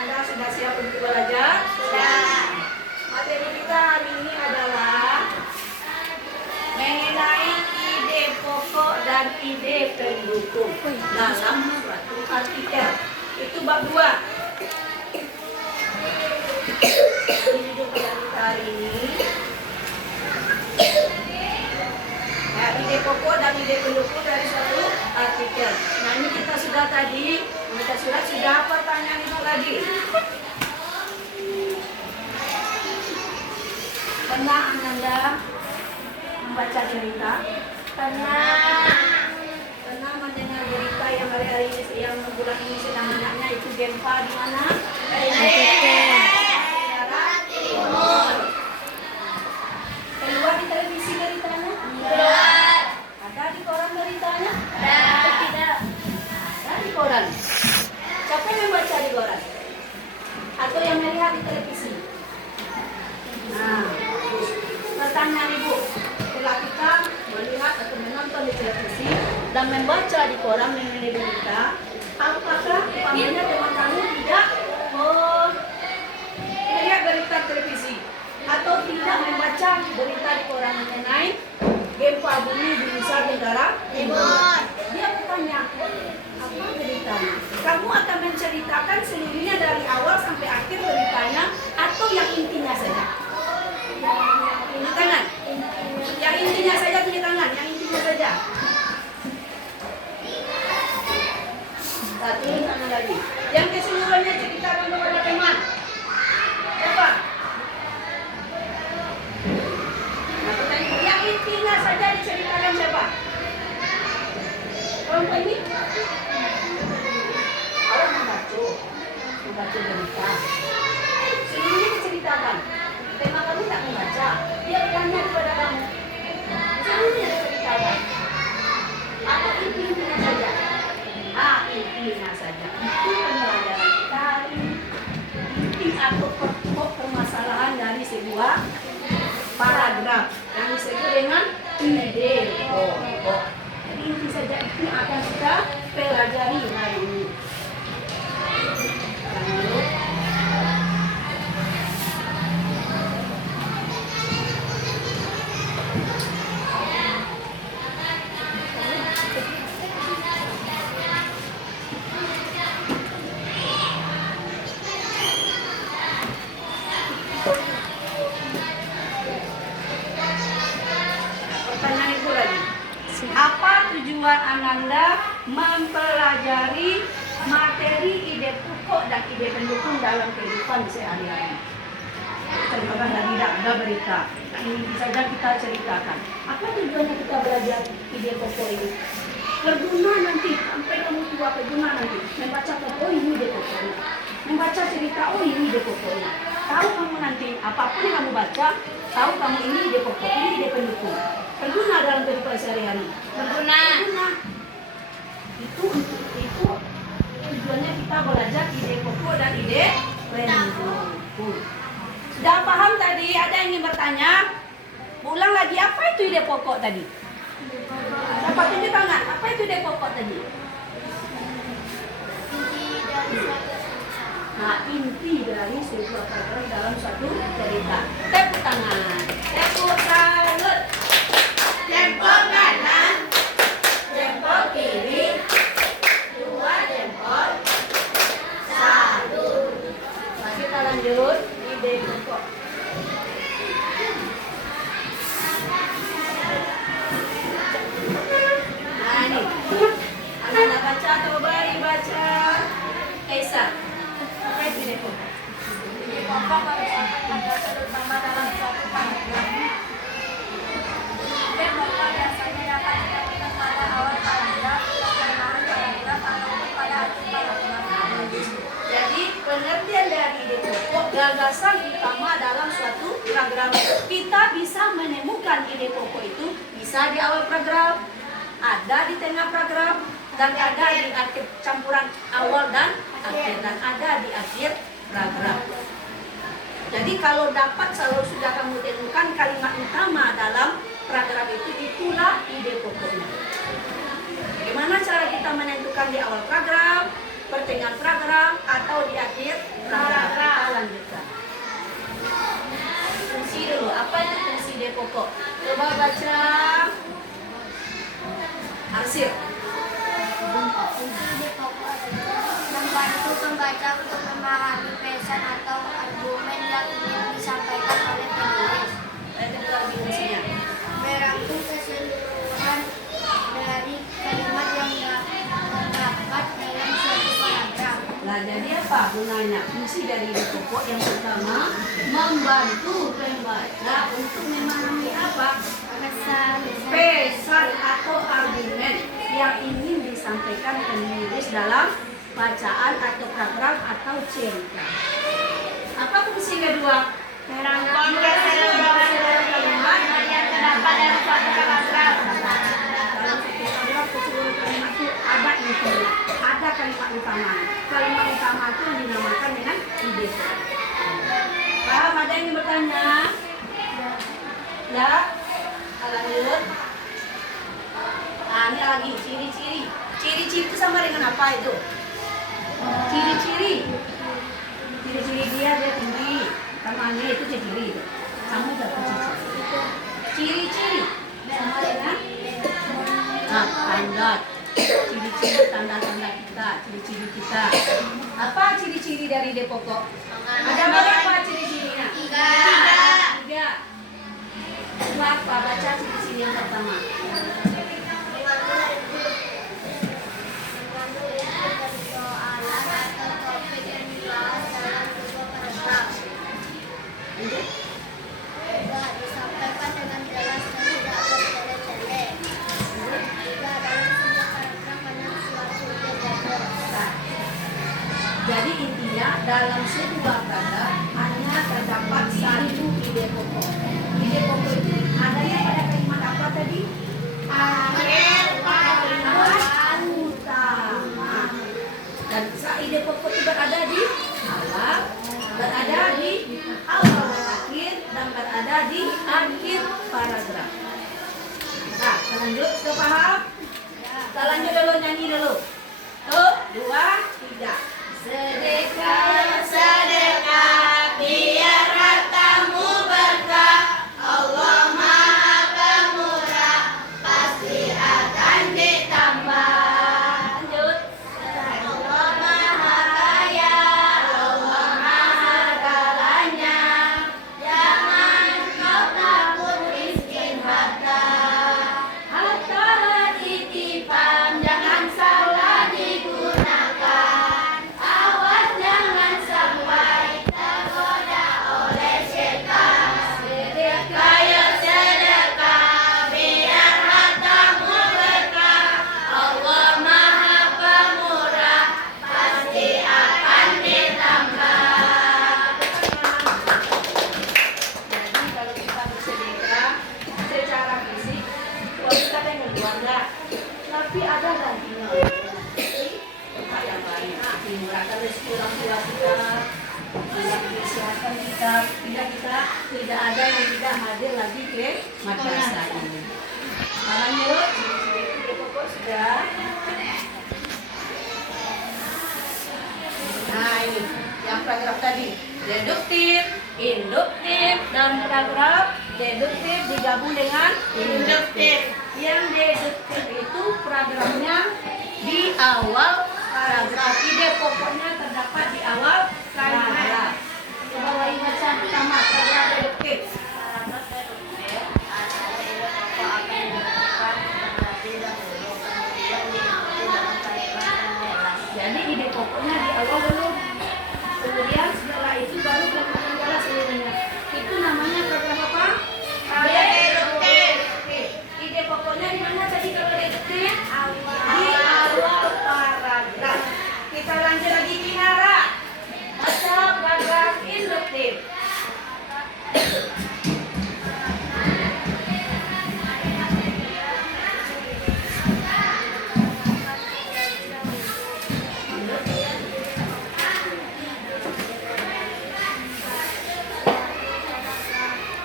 Ananda sudah siap untuk belajar? Sudah. Materi kita hari ini adalah mengenai ide pokok dan ide pendukung dalam suatu artikel. Itu bab 2. Ini judul kita hari ini. Ya, ide pokok dan ide pendukung dari suatu artikel. Nah, ini kita sudah pertanyaan itu tadi. Pernah Ananda membaca cerita? Pernah mendengar berita yang hari-hari ini, yang bulan ini sedang anaknya itu gempa di mana? Daerah Timur. Keluar di televisi beritanya? Ada di koran beritanya? Tidak. Ada di koran. Siapa yang membaca di koran? Atau yang melihat di televisi? Nah, pertanyaan Ibu, setelah kita melihat atau menonton di televisi dan membaca di koran mengenai berita, apakah umpamanya teman kamu tidak melihat berita televisi atau tidak membaca berita di koran mengenai gempa bumi di Nusa Tenggara Timur? Dia bertanya, apa beritanya? Kamu akan menceritakan seluruhnya dari awal sampai akhir beritanya atau yang intinya saja? Tunjuk tangan. Yang intinya saja tunjuk tangan. Yang intinya saja. Satu tangan lagi. Yang keseluruhannya ceritakan kepada teman. Siapa? Yang intinya saja diceritakan siapa? Kelompok ini? Awak membaca berita. Seluruhnya diceritakan. Tema kamu tak membaca, dia bertanya kepada kamu. Seluruhnya diceritakan. Atau intinya saja? Intinya saja. Itu pembelajaran kita hari ini. Inti atau pokok permasalahan dari sebuah paragraf yang disebut dengan ide pokok. Jadi inti saja itu akan kita pelajari hari ini. Pertanyaan itu lagi. Apa tujuan Ananda mempelajari materi ide pokok dan ide pendukung dalam kehidupan sehari-hari? Contohnya tadi ada berita. Nah, ini saja kita ceritakan. Apa tujuannya kita belajar ide pokok ini? Berguna nanti sampai kamu tua, berguna nanti. Membaca pokok ini ide pokoknya. Membaca cerita, ini ide pokoknya. Tahu kamu nanti apapun yang kamu baca, tahu kamu ini ide pokok, ini ide pendukung. Berguna dalam kehidupan sehari-hari. Berguna. Itu tujuannya kita belajar ide pokok dan ide pendukung. Sudah paham tadi? Ada yang ingin bertanya? Ulang lagi, apa itu ide pokok tadi? Dapat tunjuk tangan. Apa itu ide pokok tadi? Inti dari sebuah paragraf dalam suatu cerita. Tepuk tangan. Tepuk salut. Jempol kanan, jempol kiri, 2 jempol, 1. Nah, kita lanjut ide pokok. Nah, ini anak-anak baca atau bari baca. Esa, apa itu ide pokok? Ide pokok merupakan pada terutama dalam suatu paragraf. Ide pokok biasanya dapat ditemukan pada awal paragraf, pertengahan paragraf, ataupun pada akhir paragraf. Jadi pengertian dari ide pokok, gagasan utama dalam suatu paragraf. Kita bisa menemukan ide pokok itu bisa di awal paragraf, ada di tengah paragraf, dan ada di akhir, campuran awal dan akhir, dan ada di akhir paragraf. Jadi kalau dapat, selalu sudah kamu temukan kalimat utama dalam paragraf itu, itulah ide pokoknya. Bagaimana cara kita menentukan di awal paragraf, pertengahan paragraf, atau di akhir paragraf? lanjutkan. Fungsi dulu, apa itu fungsi ide pokok? Coba baca arsip. Fungsi ide pokok adalah membantu pembaca untuk memahami pesan atau argumen yang ingin disampaikan oleh penulis. Itu lagi fungsinya. Merangkum keseluruhan dari kalimat yang terdapat dalam suatu paragraf. Nah, jadi apa gunanya? Fungsi dari ide pokok yang pertama membantu pembaca untuk memahami apa? Pesan atau argumen yang ingin disampaikan penulis dalam bacaan atau paragraf atau cerita. Apa fungsi kedua? Merangkum keseluruhan dari kalimat yang terdapat dalam suatu paragraf. Dalam satu paragraf keseluruhan kalimat itu ada inti, ada kalimat utama. Kalimat utama itu dinamakan dengan ide pokok. Paham? Ada yang bertanya? Ya? Lanjut. Nah, ini lagi ciri-ciri. Ciri-ciri itu sama dengan apa itu? Ciri-ciri. Ciri-ciri dia tinggi. Temannya itu ciri-ciri itu. Kamu dapat ciri-ciri. Ciri-ciri sama dengan tanda. Ciri-ciri tanda-tanda kita, ciri-ciri kita. Apa ciri-ciri dari ide pokok? Ada berapa ciri-cirinya? Tiga. Apa? Baca ciri-ciri yang pertama. Disampaikan dengan jelas dan tidak bertele-tele. Juga dalam sebuah paragraf banyak suatu ide pokok. Jadi intinya dalam sebuah kata hanya terdapat satu ide pokok. Ide pokok itu adanya pada kalimat apa tadi? Akhir kalimat utama. Dan ide pokok itu berada di awal, berada di awal dan akhir, dan berada di akhir paragraf. Nah, kita lanjut, sudah paham? Kita lanjut dulu, nyanyi dulu. 1, 2, 3. Sedekah, sedekah, biar hartamu berkah. Allah Maha Pemurah, pasti akan ditambah. Lanjut. Allah Maha Kaya, Allah Maha Segalanya. Jangan kau takut miskin harta. Harta titipan, jangan salah digunakan. Awas jangan sampai tergoda oleh setan. Sedekah ya sedekah, biar hartamu berkah. Allah Maha Pemurah, pasti akan ditambah. Jadi kalau kita bersedekah secara fisik, kalau kita pengen keluarga, tapi ada gantinya. Tempat yang baik, dimurahkan rezeki orang tua kita, menjaga kesehatan kita, tidak ada yang tidak hadir lagi ke madrasah ini. Sekarang yuk, ciri-ciri ide pokok sudah. Nah ini, yang paragraf tadi, deduktif, induktif, dan paragraf deduktif digabung dengan induktif. Yang deduktif itu paragrafnya di awal paragraf. Ide pokoknya terdapat di awal paragraf. Coba Wahyu baca pertama paragraf deduktif. Jadi ide pokoknya di awal dulu. Kemudian setelah itu baru kalimat jelas seluruhnya. Itu namanya paragraf apa? Deduktif. Ide pokoknya di mana tadi kalau deduktif? Di awal paragraf. Kita lanjut lagi Kinara. Baca paragraf induktif.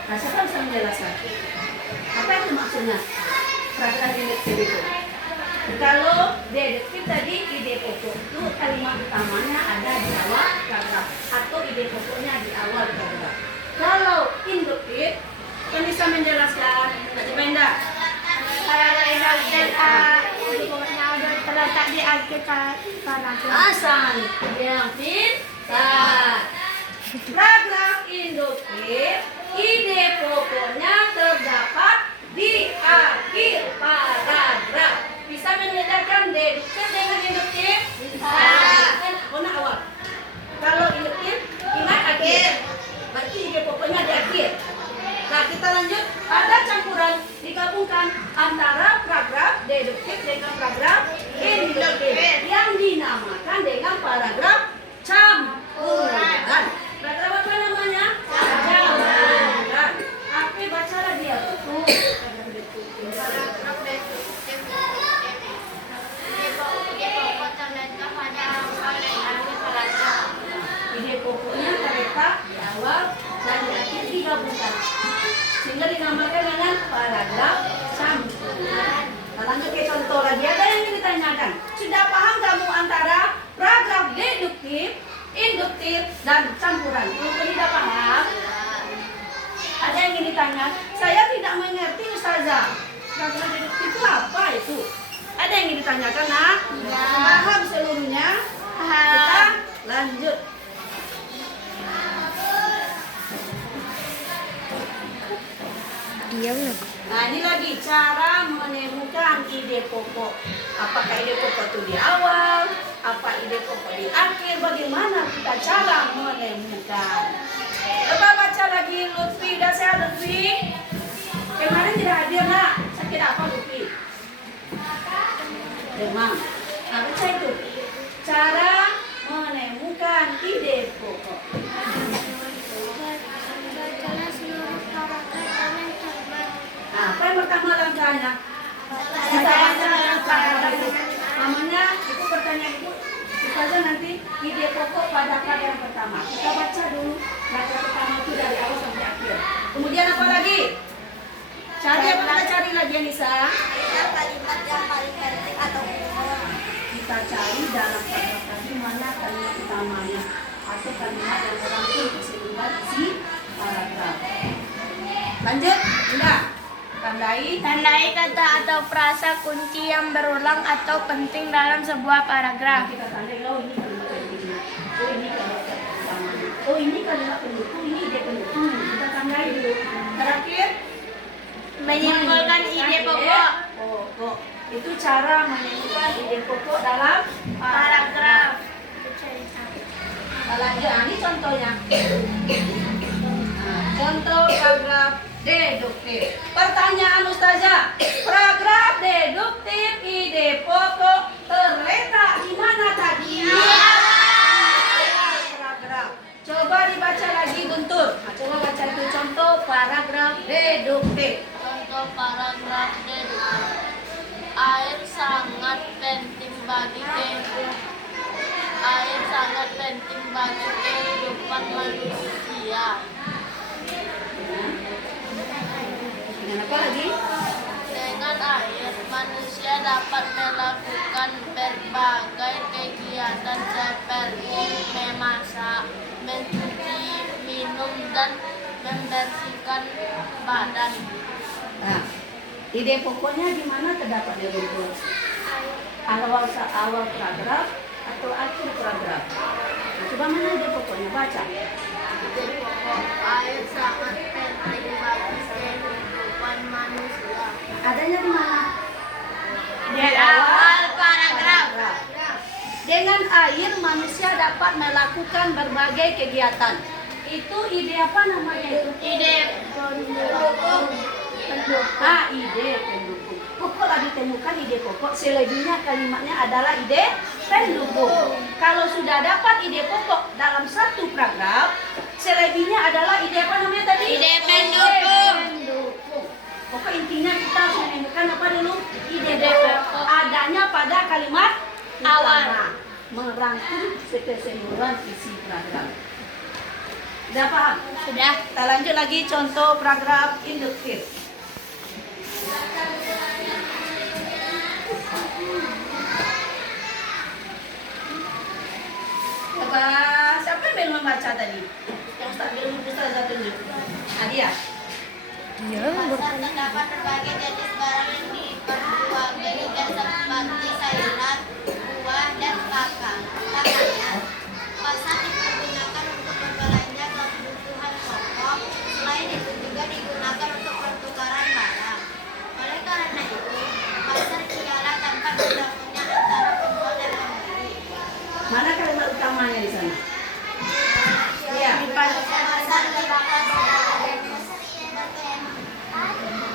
Nah, siapa bisa menjelaskan? Apa itu maksudnya? Paragraf induktif itu. Kalau deduktif tadi ide pokok itu kalimat utamanya ada di awal paragraf atau ide pokoknya kita paragraf. Hasan yang pintar. Paragraf induktif, ide pokoknya terdapat di akhir paragraf. Bisa membedakan deduktif dengan induktif? Bisa. Kan mana awal? Kalau induktif, ingat akhir. Berarti ide pokoknya di akhir. Nah, kita lanjut. Ada campuran digabungkan antara paragraf deduktif dengan paragraf induktif yang dinamakan dengan paragraf campuran. Paragraf apa namanya? Campuran. Apa bacalah dia tuh? Paragraf deduktif ide pokok terletak pada awal dan akhir paragraf. Ide pokoknya terletak di awal dan di akhir digabungkan, sehingga dinamakan dengan paragraf campuran. Nah, lanjut ke contoh lagi. Ada yang ingin ditanyakan. Sudah paham kamu antara paragraf deduktif, induktif, dan campuran? Kalau tidak paham, ada yang ingin ditanya. Saya tidak mengerti, Ustazah. Paragraf deduktif itu apa itu? Ada yang ingin ditanyakan, nak? Paham seluruhnya? Kita lanjut. Nah, ini lagi cara menemukan ide pokok. Apakah ide pokok itu di awal? Apa ide pokok di akhir? Bagaimana kita cara menemukan? Coba baca lagi Lutfi. Udah sehat Lutfi? Kemarin tidak hadir, nak. Sakit apa Lutfi? Demam. Nah, baca itu. Cara menemukan ide pokok. Bacalah seluruh paragraf dengan cermat. Nah, apa yang pertama langkahnya? Kita baca paragraf itu. Namanya itu pertanyaan itu. Kita aja nanti ide pokok pada paragraf yang pertama. Kita baca dulu paragraf pertama itu dari awal sampai akhir. Kemudian apa lagi? Cari apa kita cari lagi, Anissa? Kalimat yang paling penting atau umum. Kita cari dalam paragraf tadi mana kalimat utamanya atau kalimat yang merangkum keseluruhan isi paragraf. Lanjut, Bunda. Tandai kata atau frasa kunci yang berulang atau penting dalam sebuah paragraf. Kita tandai, oh ini kalimat penting. Oh ini kalimat utamanya. Oh ini kalimat pendukung, ini ide pendukung. Kita tandai dulu. Terakhir, Menyimpulkan ide pokok. Pokok. Itu cara menentukan ide pokok dalam Paragraf. Nah, lanjut, nah, ini contohnya. Nah, contoh paragraf deduktif. Pertanyaan Ustazah, paragraf deduktif ide pokok terletak di mana tadi? Paragraf. Coba dibaca lagi Guntur. Nah, coba baca itu contoh paragraf deduktif. Contoh paragraf deduktif. Air sangat penting bagi kehidupan manusia. Dengan apa lagi? Dengan air, manusia dapat melakukan berbagai kegiatan seperti memasak, mencuci, minum, dan membersihkan badan. Nah, ide pokoknya di mana terdapat di buku? Awal paragraf atau akhir paragraf? Nah, coba mana ide pokoknya, baca. Ide pokok air sangat penting bagi kehidupan manusia. Adanya di mana? Di awal paragraf. Dengan air manusia dapat melakukan berbagai kegiatan. Itu ide apa namanya itu? Ide pendukung. Ah, ide pendukung. Pokok lagi temukan ide pokok. Selebihnya kalimatnya adalah ide pendukung. Kalau sudah dapat ide pokok dalam satu paragraf, selebihnya adalah ide apa namanya tadi? Ide pendukung. Pokok intinya kita harus menemukan apa dulu? Ide pokok. Adanya pada kalimat Awal. utama. Merangkum keseluruhan isi paragraf. Sudah paham? Sudah. Kita lanjut lagi contoh paragraf induktif. Siapa yang belum membaca tadi? Yang Ustaz belum Ustaz tunjuk. Nadia. Pasar terdapat berbagai jenis barang yang diperjualbelikan seperti sayuran, buah, buah, dan pakannya. Pasar dipergunakan untuk berbelanja kebutuhan pokok. Selain itu juga digunakan untuk pertukaran barang. Oleh karena itu, pasar ialah tempat bertemunya antara penjual dan pembeli. Mana kalimat utamanya di sana? Iya.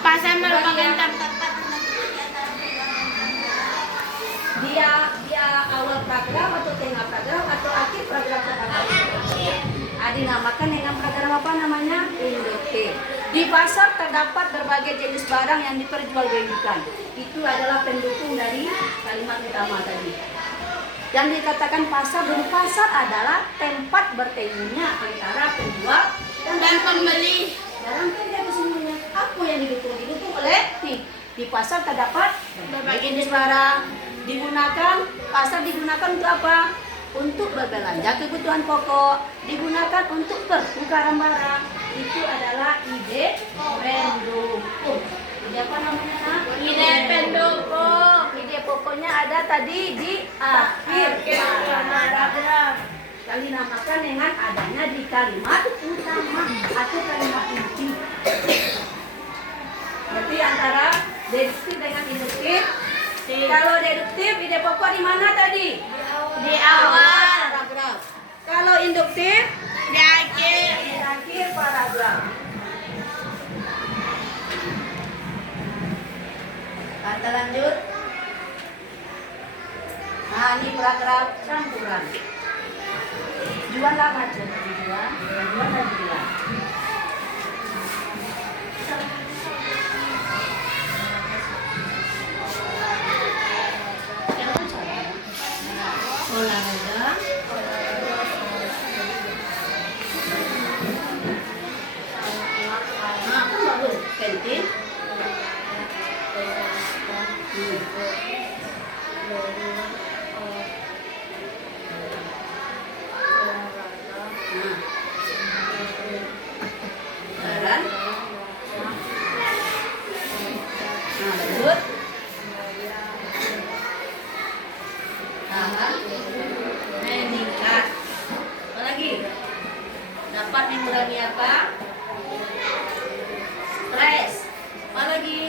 Pasar merupakan tempat dia awal paragraf atau tengah paragraf atau akhir paragraf dinamakan dengan paragraf apa namanya? Induktif. Di pasar terdapat berbagai jenis barang yang diperjualbelikan. Itu adalah pendukung dari kalimat utama tadi. Yang dikatakan pasar adalah tempat bertemunya antara penjual dan pembeli. Dalam kerja sesungguhnya apa yang didukung oleh di pasar terdapat berbagai jenis barang. Pasar digunakan untuk apa? Untuk berbelanja kebutuhan pokok, digunakan untuk pertukaran barang. Itu adalah ide pendukung. Ide apa namanya, Nak? ide pendukung. Ide pokoknya ada tadi di akhir paragraf. Kali namakan dengan adanya di kalimat utama atau kalimat inti. Berarti antara deduktif dengan induktif. Kalau deduktif, ide pokok di mana tadi? Di awal. Paragraf. Kalau induktif, Di akhir. di akhir paragraf. Kata lanjut. Nah, ini paragraf campuran. Jual lah macam jual lagi jual. Olahraga. Nah, kan bagus. Penting. Jalan. Nah, lanjut. Tahap meningkat. Apa lagi? Dapat mengurangi apa? Stres. Apa lagi?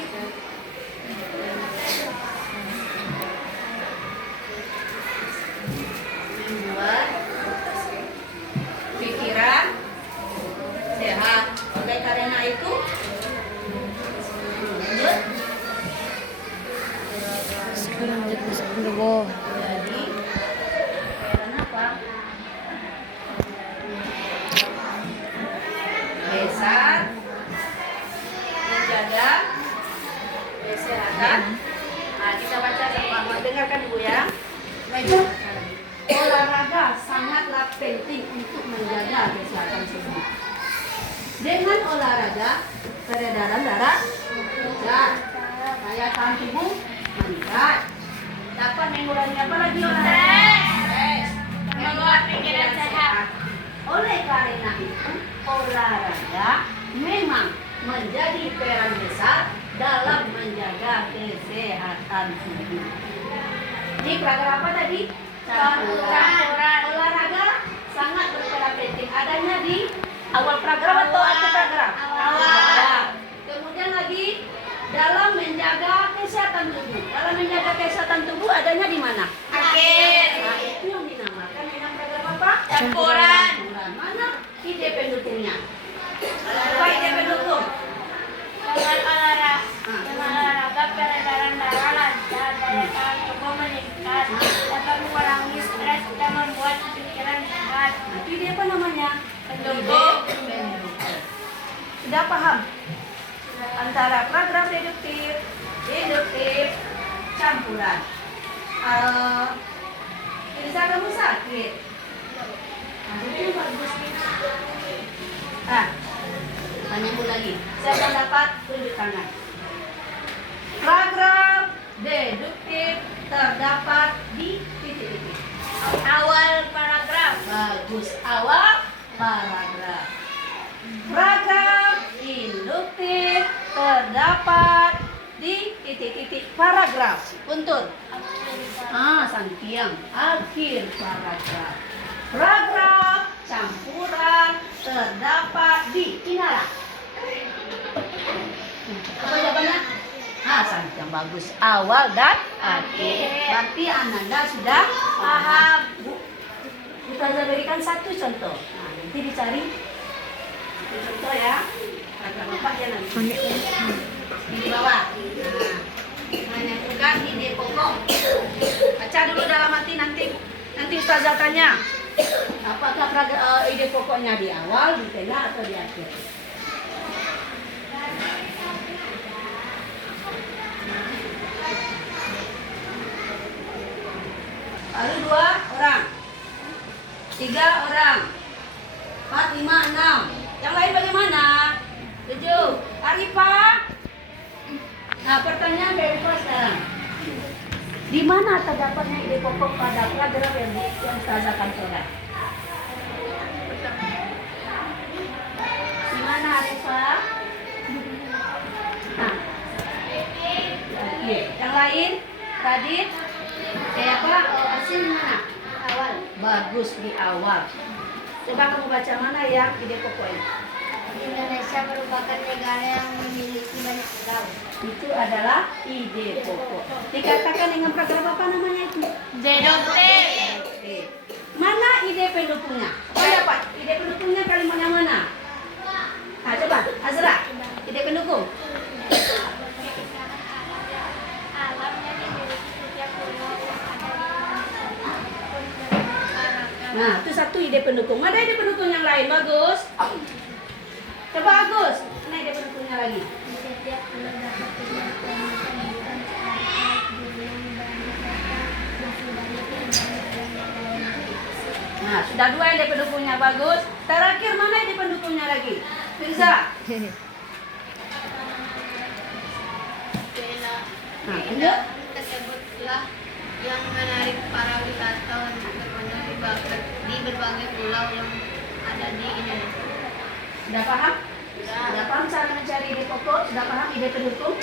Membuat pikiran sehat. Oleh karena itu, lanjut. Jadi, karena apa? Besar, menjaga kesehatan. Nah, kita baca sama-sama. Dengarkan Ibu ya. Olahraga sangatlah penting untuk menjaga kesehatan tubuh. Dengan olahraga, peredaran darah lancar, daya tahan tubuh meningkat, dapat mengurangi apa lagi stres, Membuat pikiran sehat. Oleh karena itu, olahraga memang menjadi peran besar dalam menjaga kesehatan tubuh. Ini paragraf apa tadi? Campuran. Olahraga sangat berperan penting. Adanya di awal paragraf atau akhir paragraf? Awal. Kemudian lagi dalam menjaga kesehatan tubuh. Dalam menjaga kesehatan tubuh adanya di mana? Akhir. Nah, itu yang dinamakan dengan paragraf apa? Campuran. Mana ide pendukungnya? Apa ide pendukung? Dengan olahraga peredaran darah lancar, daya tahan tubuh meningkat, dapat mengurangi stres dan membuat pikiran sehat. Nah, itu ide apa namanya? Pendukung. Ide pendukung. Sudah paham? Antara paragraf deduktif, campuran. Bisa kamu sakit? Nah, itu bagus. Menyambung lagi. Siapa dapat tunjuk tangan? Paragraf deduktif terdapat di titik-titik. Awal paragraf. Bagus. Awal paragraf. Paragraf induktif terdapat di titik-titik paragraf. Untuk Sangkiang. Akhir paragraf. Paragraf campuran terdapat di Kinara. Apa jawabannya? Sangkiang bagus. Awal dan akhir. Berarti Ananda sudah paham. Kita berikan satu contoh. Nanti dicari contoh ya. Paragraf 4 ya nanti. Di bawah. Menentukan ide pokok. Baca dulu dalam hati, nanti Ustazah tanya. Apakah ide pokoknya di awal, di tengah, atau di akhir? Lalu 2 orang, 3 orang, 4, 5, 6. Yang lain bagaimana? 7. Arifah. Nah, pertanyaan dari sekarang. Di mana terdapatnya ide pokok pada paragraf yang Ustazah akan coba? Di mana Arifah? Nah. Yang lain? Radit? Asin di mana? Awal. Bagus, di awal. Coba kamu baca mana yang ide pokoknya? Indonesia merupakan negara yang memiliki banyak pulau. Itu adalah ide pokok. Dikatakan dengan paragraf apa namanya itu? JDT. Mana ide pendukungnya? Oh ya Pak, ide pendukungnya kalimat yang mana? Nah, coba Azra, ide pendukung. Alam yang dimiliki setiap pulau yang ada di Indonesia. Nah, itu satu ide pendukung. Mana ide pendukung yang lain? Bagus. Coba Agus, mana ide pendukungnya lagi? Setiap pulau dapat terdapat kehidupan seakan gunung dan kota masih banyak yang. Nah, sudah 2 ide pendukungnya, bagus. Terakhir mana ide pendukungnya lagi? Firza. Nah, lanjut. Tersebutlah yang menarik para wisatawan berkunjung di berbagai pulau yang ada di Indonesia. Sudah paham? Sudah paham cara mencari ide pokok? Sudah paham ide pendukung?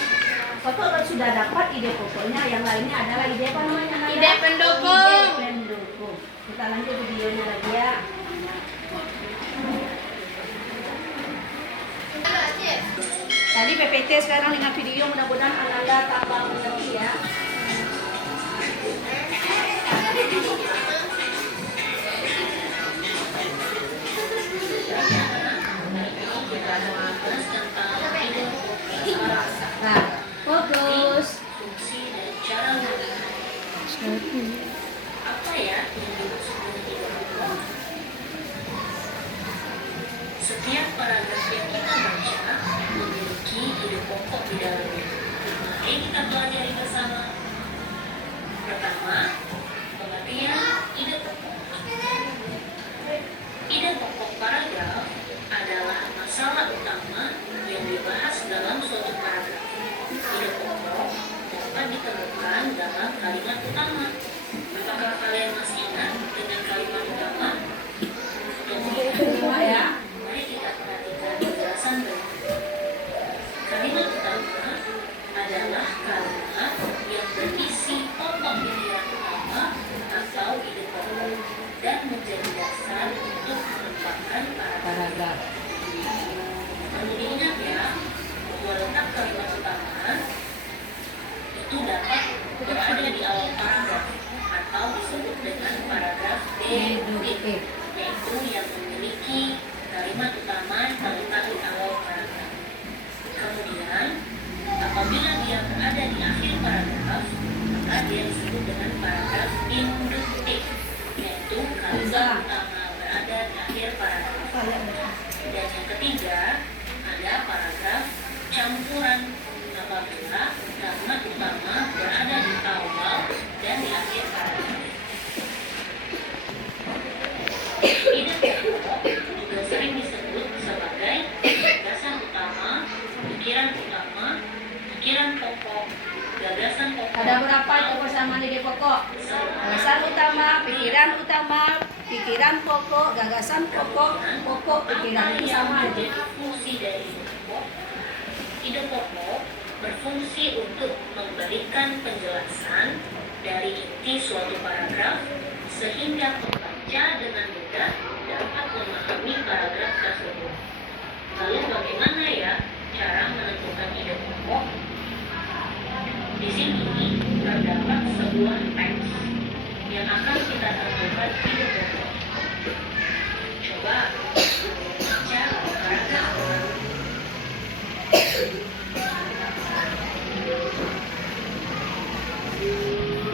Pokok sudah dapat ide pokoknya, yang lainnya adalah ide apa namanya? Ide pendukung. Ide pendukung. Kita lanjut videonya lagi ya. Tadi PPT, sekarang dengan video, mudah-mudahan Anda tambah mengerti ya. Nah, fokus. Apa ya yang dimaksud dengan ide pokok? Setiap paragraf yang kita baca memiliki ide pokok di dalamnya. Mari kita pelajari bersama. Pertama, pengertian ide pokok. Ide pokok paragraf adalah masalah utama yang dibahas dalam suatu paragraf. Ide pokok dapat ditemukan dalam kalimat utama. Apakah kalian masih ingat dengan kalimat utama? Kedua ya. Mari kita perhatikan penjelasan berikut. Kalimat utama adalah kalimat yang berisi pokok pikiran utama atau ide pokok dan menjadi dasar untuk mengembangkan paragraf. Perlu diingat ya, bahwa letak kalimat utama itu dapat berada di awal paragraf atau disebut dengan paragraf deduktif, yaitu yang memiliki kalimat utama terletak di awal paragraf. Kemudian, apabila dia berada di akhir paragraf, maka dia disebut dengan paragraf induktif, yaitu kalimat utama berada di akhir paragraf. Dan yang ketiga, ada paragraf campuran, apabila kalimat utama berada di awal dan di akhir paragraf. Ide pokok juga sering disebut sebagai gagasan utama, pikiran pokok, gagasan pokok. Ada berapa itu persamaan ide pokok? Gagasan utama, pikiran pokok, gagasan pokok, pikiran itu sama aja. Fungsi dari ide pokok berfungsi untuk memberikan penjelasan dari inti suatu paragraf sehingga pembaca dengan mudah dapat memahami paragraf tersebut. Lalu bagaimana ya cara menentukan ide pokok? Di sini terdapat sebuah teks yang akan kita tentukan ide pokok. Coba baca paragraf.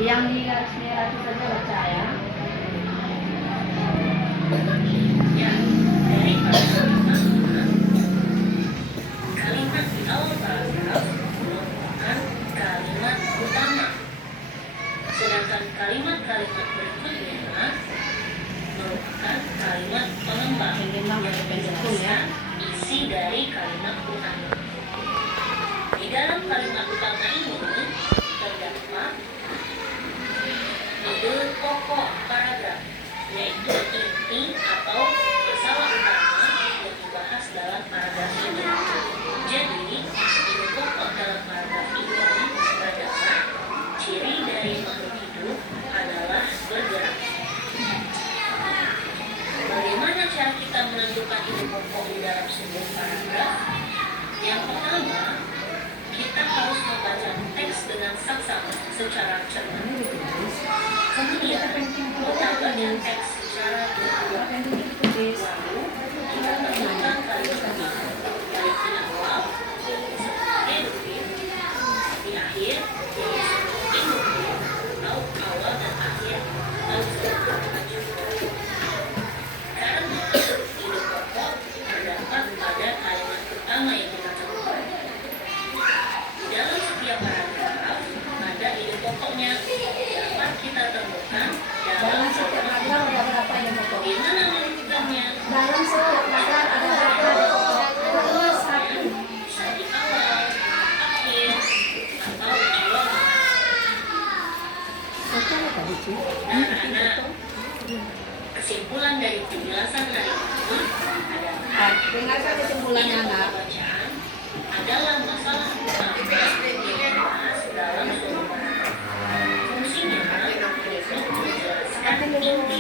Yang di garis merah itu saja baca ya. Ya, dari paragraf pertama, kalimat di awal paragraf merupakan kalimat utama. Sedangkan kalimat-kalimat berikutnya merupakan kalimat pengembang Ini memang yang ada pendukung ya. menjelaskan isi dari kalimat utama. Di dalam kalimat utama ini terdapat ide pokok paragraf, yaitu inti atau masalah utama yang dibahas dalam paragraf ini. Jadi, ide pokok dalam paragraf ini adalah ciri dari makhluk hidup adalah bergerak. Bagaimana cara kita menentukan ide pokok di dalam sebuah paragraf? Yang pertama, kita harus membaca teks dengan saksama secara cermat. Kemudian, kita baca teks secara berurut. Lalu, kita tentukan kalimat baik di awal, deduktif, di akhir, induktif, atau awal dan akhir, atau secara lanjut. Karena ide pokok terdapat pada kalimat utama yang kita tentukan. Di dalam setiap paragraf ada ide pokoknya dapat kita temukan Dalam setiap paragraf ada berapa ide pokok? di mana menentukannya. Dalam setiap paragraf ada berapa ide pokok? Pertama satu. Bisa di awal, akhir, atau awal. Baca tadi sih. Anak-anak, kesimpulan dari penjelasan hari ini adalah Dengarkan kesimpulannya nak. bacaan adalah masalah utama yang dibahas dalam suatu paragraf. Fungsinya untuk menjelaskan inti